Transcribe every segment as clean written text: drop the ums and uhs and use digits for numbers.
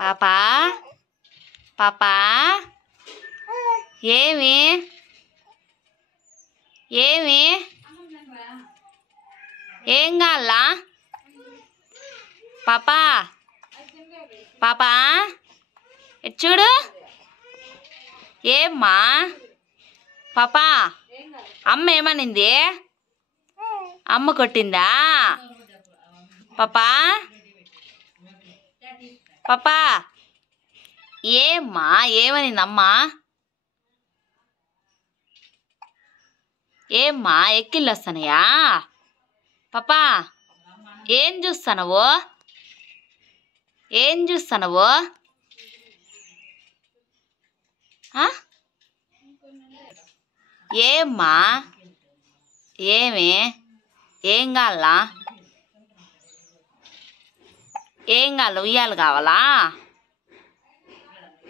పాపా పాపా ఏమి ఏమి ఏం కావాలా పాపా పాపా చూడు ఏమ్మా పాపా అమ్మ ఏమనింది అమ్మ కొట్టిందా పాపా పాపా ఏమ్మా ఏమనింది అమ్మ ఏమ్మా ఎక్కిళ్ళు వస్తున్నాయా పాపా ఏం చూస్తున్నావు ఏం చూస్తున్నావు ఏమ్మా ఏమి ఏం కావాలా ఏం కావాలా ఉయ్యాలు కావాలా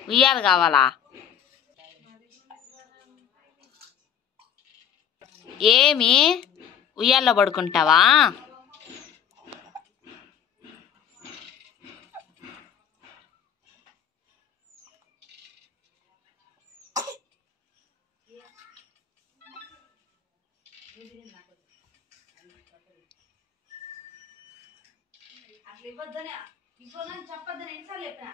ఉయ్యాలు కావాలా ఏమి ఉయ్యాల్లో పడుకుంటావా అట్లా ఇవ్వద్దని చెప్పొద్దని ఎన్నిసార్లు చెప్పినా